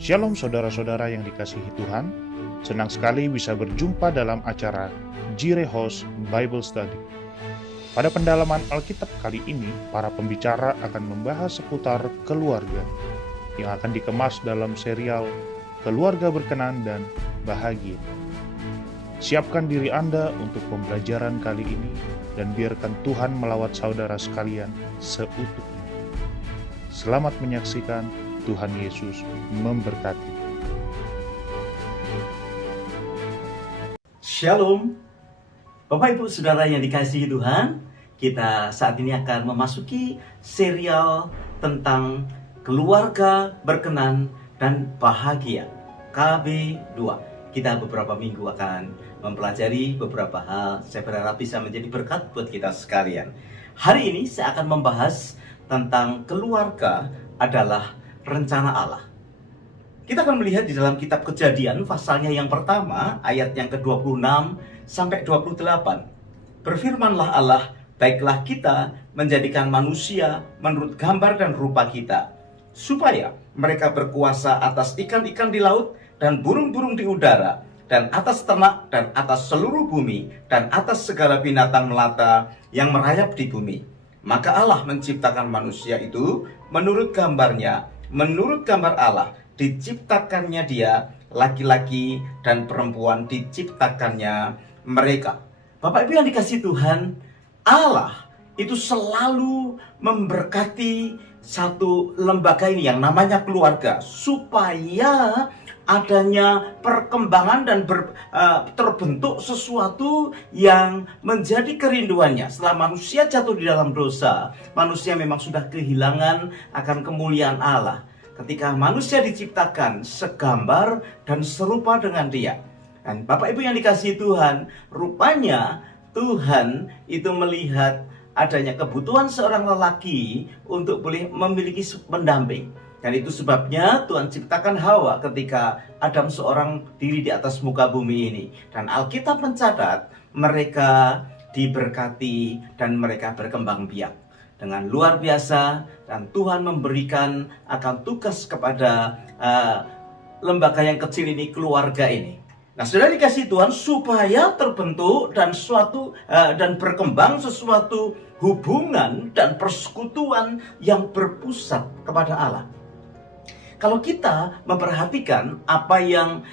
Shalom saudara-saudara yang dikasihi Tuhan, senang sekali bisa berjumpa dalam acara Jire House Bible Study. Pada pendalaman Alkitab kali ini, para pembicara akan membahas seputar keluarga yang akan dikemas dalam serial Keluarga Berkenan dan Bahagia. Siapkan diri Anda untuk pembelajaran kali ini dan biarkan Tuhan melawat saudara sekalian seutuhnya. Selamat menyaksikan. Tuhan Yesus memberkati. Shalom, Bapak Ibu Saudara yang dikasihi Tuhan. Kita saat ini akan memasuki serial tentang keluarga berkenan dan bahagia, KB2. Kita beberapa minggu akan mempelajari beberapa hal. Saya berharap bisa menjadi berkat buat kita sekalian. Hari ini saya akan membahas tentang keluarga adalah rencana Allah. Kita akan melihat di dalam kitab Kejadian pasalnya yang pertama, ayat yang ke-26 sampai 28. Berfirmanlah Allah, baiklah kita menjadikan manusia menurut gambar dan rupa kita, supaya mereka berkuasa atas ikan-ikan di laut dan burung-burung di udara, dan atas ternak dan atas seluruh bumi, dan atas segala binatang melata yang merayap di bumi. Maka Allah menciptakan manusia itu menurut gambarnya. Menurut gambar Allah, diciptakannya dia, laki-laki dan perempuan diciptakannya mereka. Bapak Ibu yang dikasihi Tuhan, Allah itu selalu memberkati satu lembaga ini yang namanya keluarga, supaya adanya perkembangan dan terbentuk sesuatu yang menjadi kerinduannya. Setelah manusia jatuh di dalam dosa, manusia memang sudah kehilangan akan kemuliaan Allah. Ketika manusia diciptakan segambar dan serupa dengan Dia. Dan Bapak Ibu yang dikasihi Tuhan, rupanya Tuhan itu melihat adanya kebutuhan seorang lelaki untuk boleh memiliki pendamping. Dan itu sebabnya Tuhan ciptakan Hawa ketika Adam seorang diri di atas muka bumi ini. Dan Alkitab mencatat mereka diberkati dan mereka berkembang biak dengan luar biasa. Dan Tuhan memberikan akan tugas kepada lembaga yang kecil ini, keluarga ini. Nah, sudah dikasih Tuhan supaya terbentuk dan berkembang sesuatu hubungan dan persekutuan yang berpusat kepada Allah. Kalau kita memperhatikan apa yang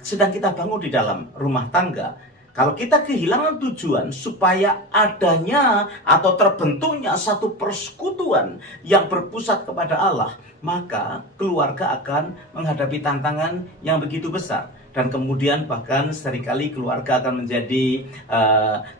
sedang kita bangun di dalam rumah tangga, kalau kita kehilangan tujuan supaya adanya atau terbentuknya satu persekutuan yang berpusat kepada Allah, maka keluarga akan menghadapi tantangan yang begitu besar. Dan kemudian bahkan seringkali keluarga akan menjadi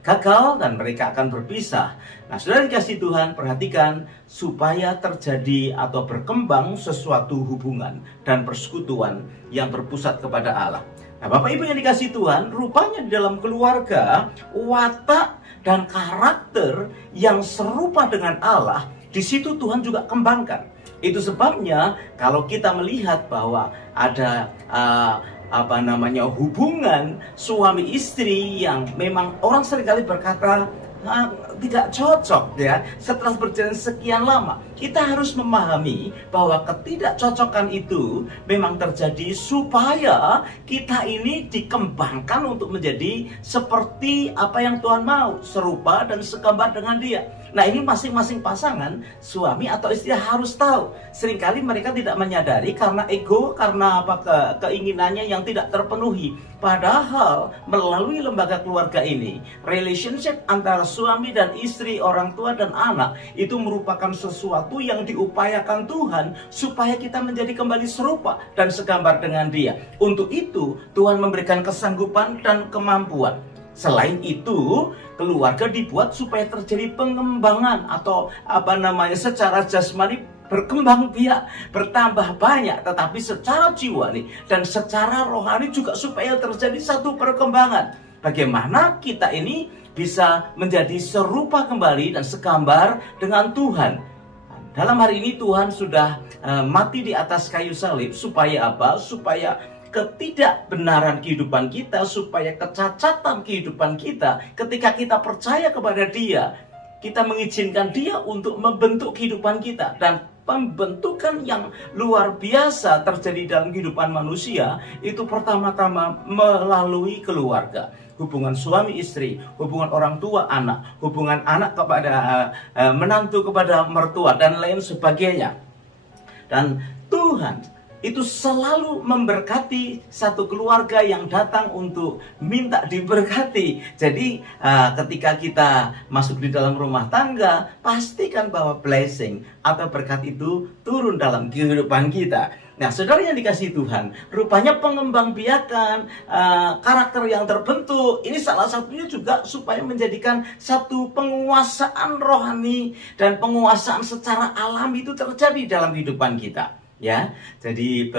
gagal dan mereka akan berpisah. Nah, saudara dikasih Tuhan, perhatikan supaya terjadi atau berkembang sesuatu hubungan dan persekutuan yang berpusat kepada Allah. Nah, Bapak Ibu yang dikasih Tuhan, rupanya di dalam keluarga, watak dan karakter yang serupa dengan Allah, di situ Tuhan juga kembangkan. Itu sebabnya kalau kita melihat bahwa ada hubungan suami istri yang memang orang seringkali berkata tidak cocok ya. Setelah berjalan sekian lama, kita harus memahami bahwa ketidakcocokan itu memang terjadi supaya kita ini dikembangkan untuk menjadi seperti apa yang Tuhan mau, serupa dan segambar dengan Dia. Nah, ini masing-masing pasangan, suami atau istri harus tahu. Seringkali mereka tidak menyadari karena ego, karena keinginannya yang tidak terpenuhi. Padahal melalui lembaga keluarga ini, relationship antara suami dan istri, orang tua dan anak, itu merupakan sesuatu yang diupayakan Tuhan supaya kita menjadi kembali serupa dan segambar dengan Dia. Untuk itu, Tuhan memberikan kesanggupan dan kemampuan. Selain itu, keluarga dibuat supaya terjadi pengembangan atau secara jasmani berkembang biak, bertambah banyak, tetapi secara jiwa dan secara rohani juga supaya terjadi satu perkembangan. Bagaimana kita ini bisa menjadi serupa kembali dan segambar dengan Tuhan. Dalam hari ini Tuhan sudah mati di atas kayu salib supaya apa? Supaya ketidakbenaran kehidupan kita, supaya kecacatan kehidupan kita, ketika kita percaya kepada Dia, kita mengizinkan Dia untuk membentuk kehidupan kita. Dan pembentukan yang luar biasa terjadi dalam kehidupan manusia itu pertama-tama melalui keluarga. Hubungan suami istri, hubungan orang tua anak, hubungan anak kepada menantu kepada mertua dan lain sebagainya. Dan Tuhan itu selalu memberkati satu keluarga yang datang untuk minta diberkati. Jadi ketika kita masuk di dalam rumah tangga, pastikan bahwa blessing atau berkat itu turun dalam kehidupan kita. Nah, saudara yang dikasihi Tuhan, rupanya pengembangbiakan karakter yang terbentuk, ini salah satunya juga supaya menjadikan satu penguasaan rohani dan penguasaan secara alami itu terjadi dalam kehidupan kita. Ya, jadi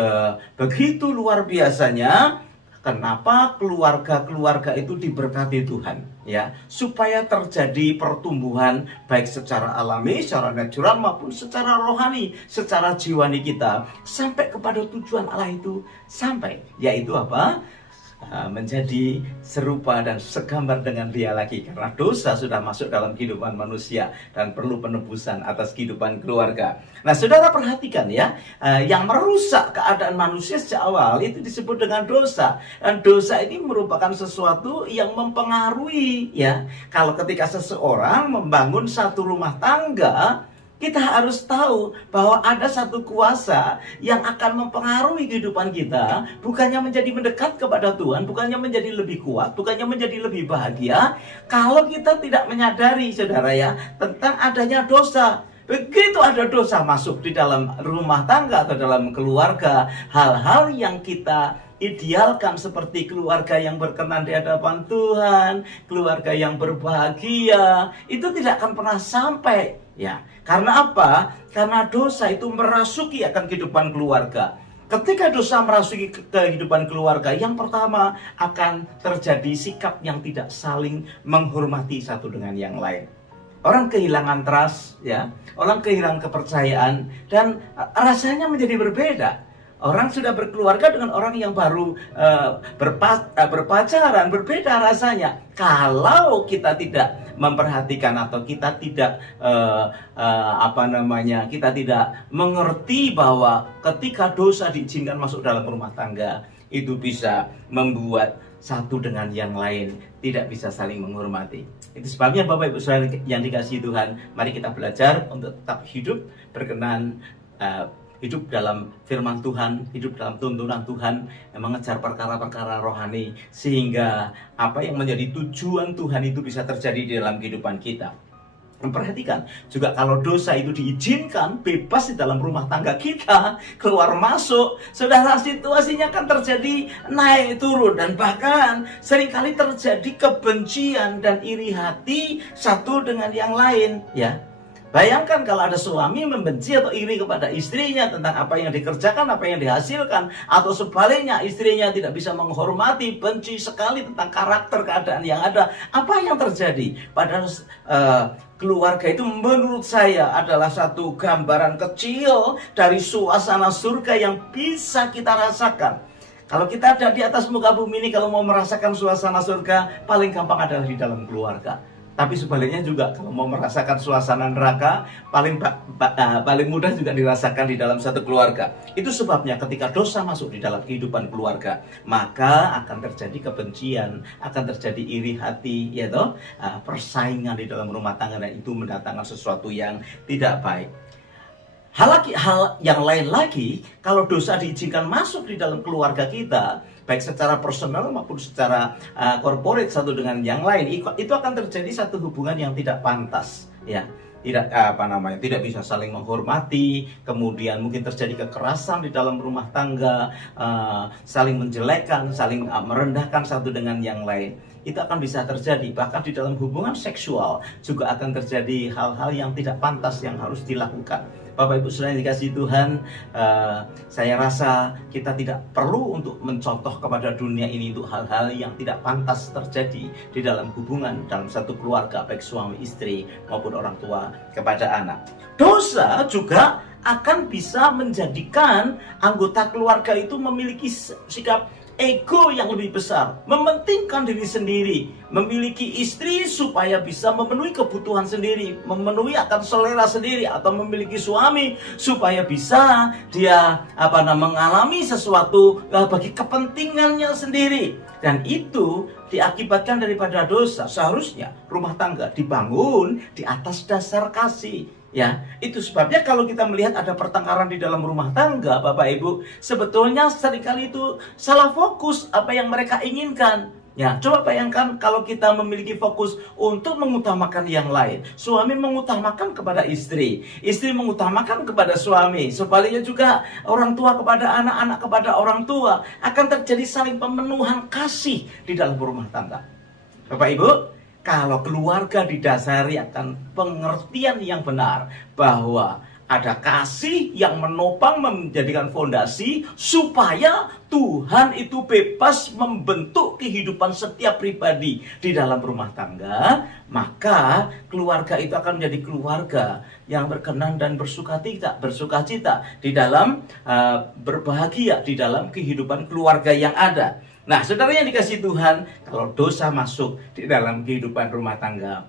begitu luar biasanya. Kenapa keluarga-keluarga itu diberkati Tuhan, ya, supaya terjadi pertumbuhan baik secara alami, secara natural maupun secara rohani, secara jiwani kita sampai kepada tujuan Allah itu sampai, yaitu apa? Menjadi serupa dan segambar dengan Dia lagi, karena dosa sudah masuk dalam kehidupan manusia dan perlu penebusan atas kehidupan keluarga. Nah, saudara perhatikan ya, yang merusak keadaan manusia sejak awal itu disebut dengan dosa. Dan dosa ini merupakan sesuatu yang mempengaruhi ya. Kalau ketika seseorang membangun satu rumah tangga, kita harus tahu bahwa ada satu kuasa yang akan mempengaruhi kehidupan kita, bukannya menjadi mendekat kepada Tuhan, bukannya menjadi lebih kuat, bukannya menjadi lebih bahagia, kalau kita tidak menyadari, saudara ya, tentang adanya dosa. Begitu ada dosa masuk di dalam rumah tangga atau dalam keluarga, hal-hal yang kita idealkan seperti keluarga yang berkenan di hadapan Tuhan, keluarga yang berbahagia, itu tidak akan pernah sampai. Ya, karena apa? Karena dosa itu merasuki akan kehidupan keluarga. Ketika dosa merasuki kehidupan keluarga, yang pertama akan terjadi sikap yang tidak saling menghormati satu dengan yang lain. Orang kehilangan trust, ya, orang kehilangan kepercayaan, dan rasanya menjadi berbeda. Orang sudah berkeluarga dengan orang yang baru berpacaran, berbeda rasanya. Kalau kita tidak memperhatikan atau kita tidak kita tidak mengerti bahwa ketika dosa diizinkan masuk dalam rumah tangga, itu bisa membuat satu dengan yang lain tidak bisa saling menghormati. Itu sebabnya Bapak Ibu Saudara yang dikasihi Tuhan, mari kita belajar untuk tetap hidup berkenan, hidup dalam firman Tuhan, hidup dalam tuntunan Tuhan, mengejar perkara-perkara rohani, sehingga apa yang menjadi tujuan Tuhan itu bisa terjadi di dalam kehidupan kita. Perhatikan, juga kalau dosa itu diizinkan bebas di dalam rumah tangga kita, keluar masuk, saudara, situasinya akan terjadi naik turun, dan bahkan seringkali terjadi kebencian dan iri hati satu dengan yang lain, ya. Bayangkan kalau ada suami membenci atau iri kepada istrinya tentang apa yang dikerjakan, apa yang dihasilkan, atau sebaliknya istrinya tidak bisa menghormati, benci sekali tentang karakter keadaan yang ada. Apa yang terjadi? Padahal keluarga itu menurut saya adalah satu gambaran kecil dari suasana surga yang bisa kita rasakan. Kalau kita ada di atas muka bumi ini, kalau mau merasakan suasana surga, paling gampang adalah di dalam keluarga. Tapi sebaliknya juga, kalau mau merasakan suasana neraka, paling mudah juga dirasakan di dalam satu keluarga. Itu sebabnya ketika dosa masuk di dalam kehidupan keluarga, maka akan terjadi kebencian, akan terjadi iri hati, yaitu persaingan di dalam rumah tangga, dan itu mendatangkan sesuatu yang tidak baik. Hal yang lain lagi, kalau dosa diizinkan masuk di dalam keluarga kita, baik secara personal maupun secara corporate satu dengan yang lain, itu akan terjadi satu hubungan yang tidak pantas, ya. Tidak bisa saling menghormati, kemudian mungkin terjadi kekerasan di dalam rumah tangga, saling menjelekkan, saling merendahkan satu dengan yang lain. Itu akan bisa terjadi, bahkan di dalam hubungan seksual juga akan terjadi hal-hal yang tidak pantas yang harus dilakukan. Bapak Ibu Saudara yang dikasihi Tuhan, saya rasa kita tidak perlu untuk mencontoh kepada dunia ini untuk hal-hal yang tidak pantas terjadi di dalam hubungan dalam satu keluarga, baik suami istri maupun orang tua kepada anak. Dosa juga akan bisa menjadikan anggota keluarga itu memiliki sikap ego yang lebih besar, mementingkan diri sendiri, memiliki istri supaya bisa memenuhi kebutuhan sendiri, memenuhi akan selera sendiri, atau memiliki suami supaya bisa dia mengalami sesuatu bagi kepentingannya sendiri. Dan itu diakibatkan daripada dosa. Seharusnya rumah tangga dibangun di atas dasar kasih. Ya, itu sebabnya kalau kita melihat ada pertengkaran di dalam rumah tangga, Bapak Ibu, sebetulnya seringkali itu salah fokus apa yang mereka inginkan. Ya, coba bayangkan kalau kita memiliki fokus untuk mengutamakan yang lain. Suami mengutamakan kepada istri, istri mengutamakan kepada suami. Sebaliknya juga orang tua kepada anak, anak kepada orang tua. Akan terjadi saling pemenuhan kasih di dalam rumah tangga. Bapak Ibu, kalau keluarga didasari akan pengertian yang benar bahwa ada kasih yang menopang, menjadikan fondasi supaya Tuhan itu bebas membentuk kehidupan setiap pribadi di dalam rumah tangga, maka keluarga itu akan menjadi keluarga yang berkenan dan bersukacita di dalam berbahagia di dalam kehidupan keluarga yang ada. Nah, saudara yang dikasihi Tuhan, kalau dosa masuk di dalam kehidupan rumah tangga,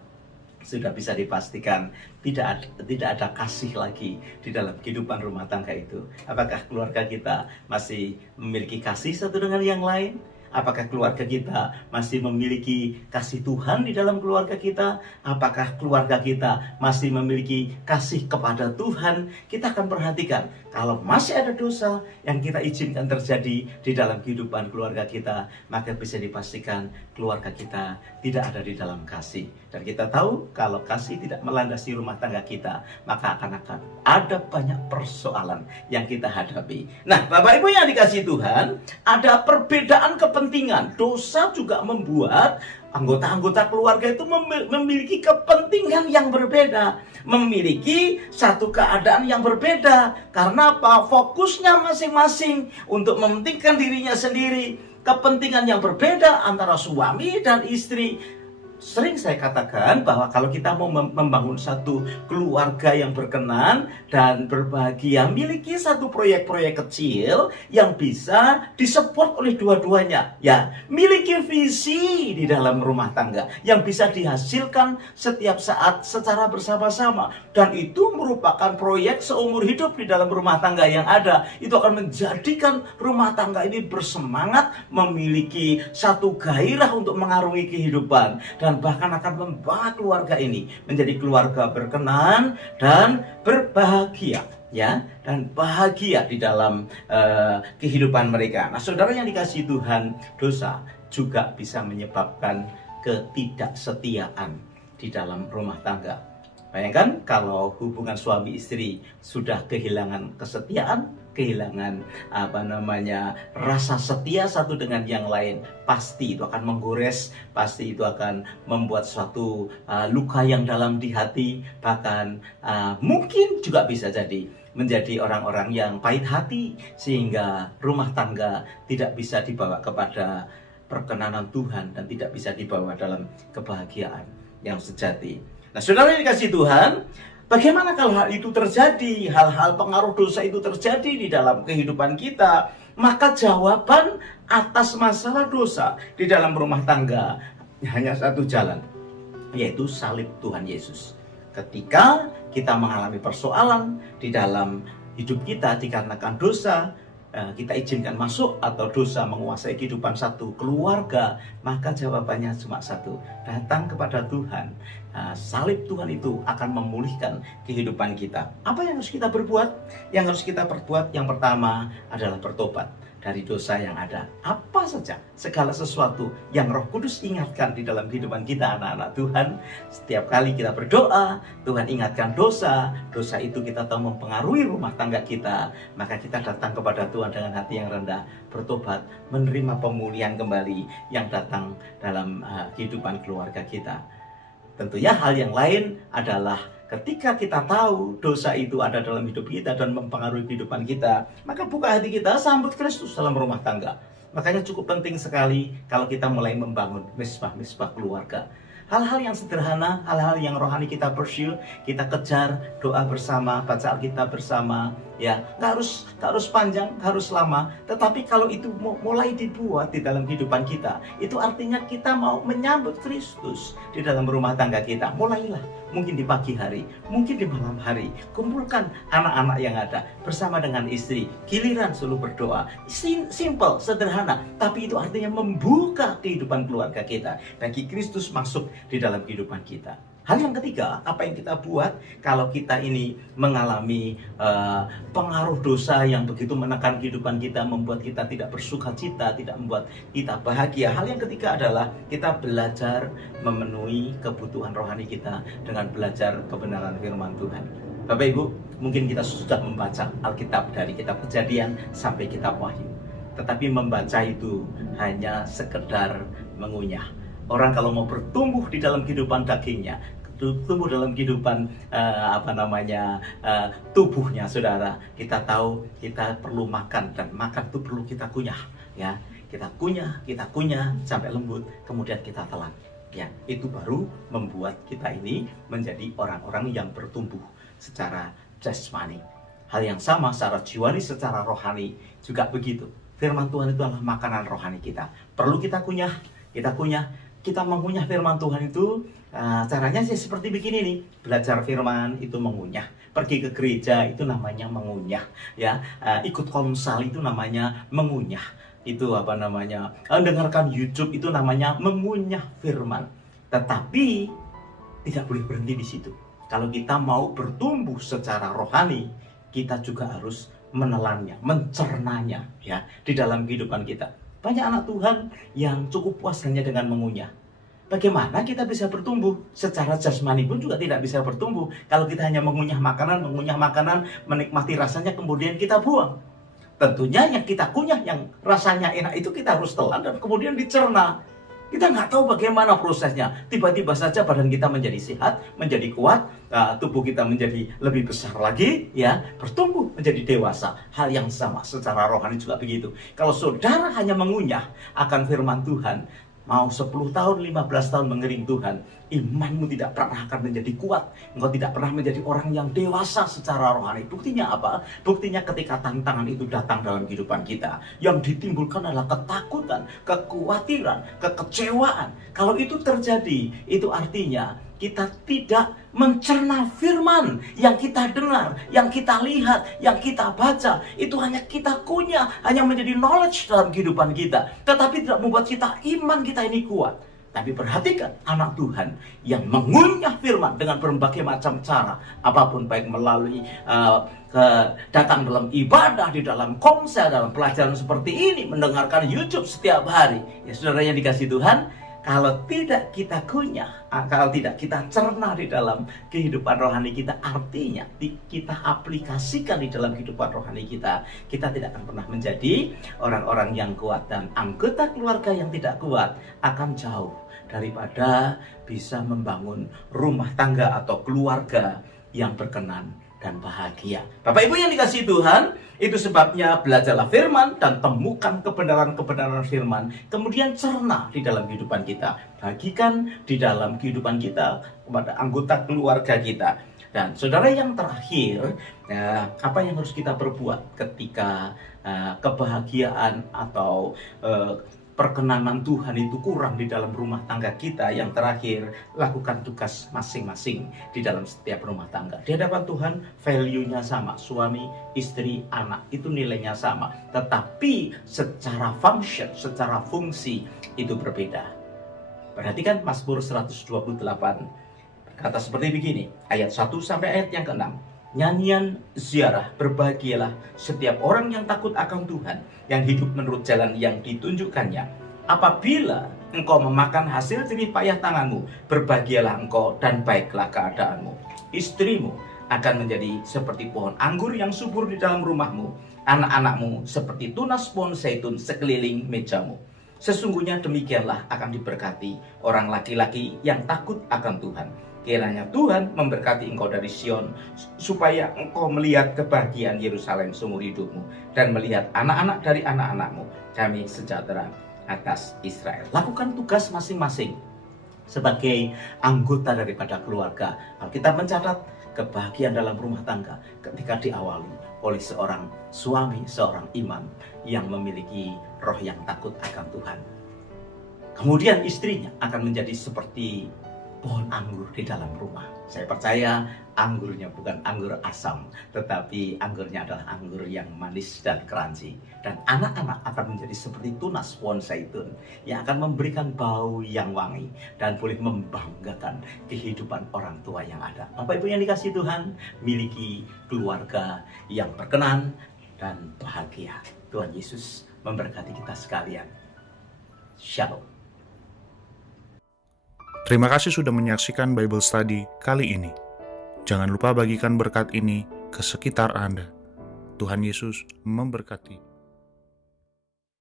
sudah bisa dipastikan tidak ada kasih lagi di dalam kehidupan rumah tangga itu. Apakah keluarga kita masih memiliki kasih satu dengan yang lain? Apakah keluarga kita masih memiliki kasih Tuhan di dalam keluarga kita? Apakah keluarga kita masih memiliki kasih kepada Tuhan? Kita akan perhatikan kalau masih ada dosa yang kita izinkan terjadi di dalam kehidupan keluarga kita, maka bisa dipastikan keluarga kita tidak ada di dalam kasih. Dan kita tahu kalau kasih tidak melandasi rumah tangga kita, maka akan ada banyak persoalan yang kita hadapi. Nah, Bapak Ibu yang dikasihi Tuhan, ada perbedaan kepentingan. Dosa juga membuat anggota-anggota keluarga itu memiliki kepentingan yang berbeda, memiliki satu keadaan yang berbeda. Karena apa? Fokusnya masing-masing untuk mementingkan dirinya sendiri. Kepentingan yang berbeda antara suami dan istri. Sering saya katakan bahwa kalau kita mau membangun satu keluarga yang berkenan dan berbahagia, miliki satu proyek-proyek kecil yang bisa disupport oleh dua-duanya. Ya, miliki visi di dalam rumah tangga yang bisa dihasilkan setiap saat secara bersama-sama. Dan itu merupakan proyek seumur hidup di dalam rumah tangga yang ada. Itu akan menjadikan rumah tangga ini bersemangat, memiliki satu gairah untuk mengarungi kehidupan. Dan bahkan akan membawa keluarga ini menjadi keluarga berkenan dan berbahagia, ya, dan bahagia di dalam kehidupan mereka. Nah, saudara yang dikasihi Tuhan, dosa juga bisa menyebabkan ketidaksetiaan di dalam rumah tangga. Bayangkan kalau hubungan suami istri sudah kehilangan kesetiaan, kehilangan rasa setia satu dengan yang lain, pasti itu akan menggores, pasti itu akan membuat suatu luka yang dalam di hati, bahkan mungkin juga bisa jadi menjadi orang-orang yang pahit hati, sehingga rumah tangga tidak bisa dibawa kepada perkenanan Tuhan dan tidak bisa dibawa dalam kebahagiaan yang sejati. Nah, saudara yang dikasihi Tuhan, bagaimana kalau hal itu terjadi, hal-hal pengaruh dosa itu terjadi di dalam kehidupan kita? Maka jawaban atas masalah dosa di dalam rumah tangga hanya satu jalan, yaitu salib Tuhan Yesus. Ketika kita mengalami persoalan di dalam hidup kita dikarenakan dosa, kita izinkan masuk atau dosa menguasai kehidupan satu keluarga, maka jawabannya cuma satu, datang kepada Tuhan. Salib Tuhan itu akan memulihkan kehidupan kita. Apa yang harus kita berbuat? Yang harus kita perbuat yang pertama adalah bertobat dari dosa yang ada. Apa saja, segala sesuatu yang Roh Kudus ingatkan di dalam kehidupan kita, anak-anak Tuhan. Setiap kali kita berdoa, Tuhan ingatkan dosa itu kita tahu mempengaruhi rumah tangga kita, maka kita datang kepada Tuhan dengan hati yang rendah, bertobat, menerima pemulihan kembali yang datang dalam kehidupan keluarga kita. Tentunya hal yang lain adalah ketika kita tahu dosa itu ada dalam hidup kita dan mempengaruhi kehidupan kita, maka buka hati kita, sambut Kristus dalam rumah tangga. Makanya cukup penting sekali kalau kita mulai membangun misbah-misbah keluarga. Hal-hal yang sederhana, hal-hal yang rohani kita pursue, kita kejar, doa bersama, baca Alkitab bersama, ya, nggak harus panjang, nggak harus lama. Tetapi kalau itu mulai dibuat di dalam kehidupan kita, itu artinya kita mau menyambut Kristus di dalam rumah tangga kita. Mulailah, mungkin di pagi hari, mungkin di malam hari, kumpulkan anak-anak yang ada bersama dengan istri, giliran selalu berdoa. Simple, sederhana, tapi itu artinya membuka kehidupan keluarga kita bagi Kristus masuk di dalam kehidupan kita. Hal yang ketiga, apa yang kita buat kalau kita ini mengalami pengaruh dosa yang begitu menekan kehidupan kita, membuat kita tidak bersuka cita, tidak membuat kita bahagia. Hal yang ketiga adalah kita belajar memenuhi kebutuhan rohani kita dengan belajar kebenaran firman Tuhan. Bapak Ibu, mungkin kita sudah membaca Alkitab dari kitab Kejadian sampai kitab Wahyu. Tetapi membaca itu hanya sekedar mengunyah. Orang kalau mau bertumbuh di dalam kehidupan dagingnya, tumbuh dalam kehidupan tubuhnya, saudara, kita tahu kita perlu makan, dan makan itu perlu kita kunyah, ya. Kita kunyah sampai lembut, kemudian kita telan, ya. Itu baru membuat kita ini menjadi orang-orang yang bertumbuh secara jasmani. Hal yang sama secara jiwani, secara rohani juga begitu. Firman Tuhan itu adalah makanan rohani kita. Perlu kita kunyah, kita mengunyah firman Tuhan itu. Caranya sih seperti begini nih. Belajar firman itu mengunyah. Pergi ke gereja itu namanya mengunyah, ya. Ikut komsal itu namanya mengunyah. Itu dengarkan YouTube itu namanya mengunyah firman. Tetapi tidak boleh berhenti di situ. Kalau kita mau bertumbuh secara rohani, kita juga harus menelannya, mencernanya, ya, di dalam kehidupan kita. Banyak anak Tuhan yang cukup puas hanya dengan mengunyah. Bagaimana kita bisa bertumbuh? Secara jasmani pun juga tidak bisa bertumbuh kalau kita hanya mengunyah makanan, menikmati rasanya, kemudian kita buang. Tentunya yang kita kunyah, yang rasanya enak itu kita harus telan dan kemudian dicerna. Kita nggak tahu bagaimana prosesnya. Tiba-tiba saja badan kita menjadi sehat, menjadi kuat, tubuh kita menjadi lebih besar lagi, ya, bertumbuh menjadi dewasa. Hal yang sama secara rohani juga begitu. Kalau saudara hanya mengunyah akan firman Tuhan, mau 10 tahun, 15 tahun mengering Tuhan, imanmu tidak pernah akan menjadi kuat. Engkau tidak pernah menjadi orang yang dewasa secara rohani. Buktinya apa? Buktinya ketika tantangan itu datang dalam kehidupan kita, yang ditimbulkan adalah ketakutan, kekhawatiran, kekecewaan. Kalau itu terjadi, itu artinya kita tidak mencerna firman yang kita dengar, yang kita lihat, yang kita baca. Itu hanya kita kunyah, hanya menjadi knowledge dalam kehidupan kita, tetapi tidak membuat iman kita ini kuat. Tapi perhatikan anak Tuhan yang mengunyah firman dengan berbagai macam cara, apapun, baik melalui datang dalam ibadah, di dalam komsel, dalam pelajaran seperti ini, mendengarkan YouTube setiap hari. Ya, saudara yang dikasihi Tuhan, kalau tidak kita kunyah, kalau tidak kita cerna di dalam kehidupan rohani kita, artinya kita aplikasikan di dalam kehidupan rohani kita, kita tidak akan pernah menjadi orang-orang yang kuat. Dan anggota keluarga yang tidak kuat akan jauh daripada bisa membangun rumah tangga atau keluarga yang berkenan dan bahagia. Bapak Ibu yang dikasihi Tuhan, itu sebabnya belajarlah firman dan temukan kebenaran-kebenaran firman, kemudian cerna di dalam kehidupan kita, bagikan di dalam kehidupan kita kepada anggota keluarga kita. Dan saudara yang terakhir, apa yang harus kita perbuat ketika kebahagiaan atau perkenanan Tuhan itu kurang di dalam rumah tangga kita? Yang terakhir, lakukan tugas masing-masing di dalam setiap rumah tangga. Di hadapan Tuhan, value-nya sama. Suami, istri, anak, itu nilainya sama. Tetapi secara function, secara fungsi, itu berbeda. Perhatikan Mazmur 128. Kata seperti begini, ayat 1 sampai ayat yang ke-6. Nyanyian ziarah, berbahagialah setiap orang yang takut akan Tuhan, yang hidup menurut jalan yang ditunjukkannya. Apabila engkau memakan hasil jerih payah tanganmu, berbahagialah engkau dan baiklah keadaanmu. Istrimu akan menjadi seperti pohon anggur yang subur di dalam rumahmu, anak-anakmu seperti tunas pohon zaitun sekeliling mejamu. Sesungguhnya demikianlah akan diberkati orang laki-laki yang takut akan Tuhan. Kiranya Tuhan memberkati engkau dari Sion, supaya engkau melihat kebahagiaan Yerusalem seumur hidupmu, dan melihat anak-anak dari anak-anakmu, damai sejahtera atas Israel. Lakukan tugas masing-masing sebagai anggota daripada keluarga. Alkitab mencatat kebahagiaan dalam rumah tangga ketika diawali oleh seorang suami, seorang imam yang memiliki roh yang takut akan Tuhan. Kemudian istrinya akan menjadi seperti pohon anggur di dalam rumah. Saya percaya anggurnya bukan anggur asam, tetapi anggurnya adalah anggur yang manis dan crunchy. Dan anak-anak akan menjadi seperti tunas pohon zaitun yang akan memberikan bau yang wangi dan boleh membanggakan kehidupan orang tua yang ada. Bapak Ibu yang dikasihi Tuhan, miliki keluarga yang berkenan dan bahagia. Tuhan Yesus memberkati kita sekalian. Shalom. Terima kasih sudah menyaksikan Bible Study kali ini. Jangan lupa bagikan berkat ini ke sekitar Anda. Tuhan Yesus memberkati.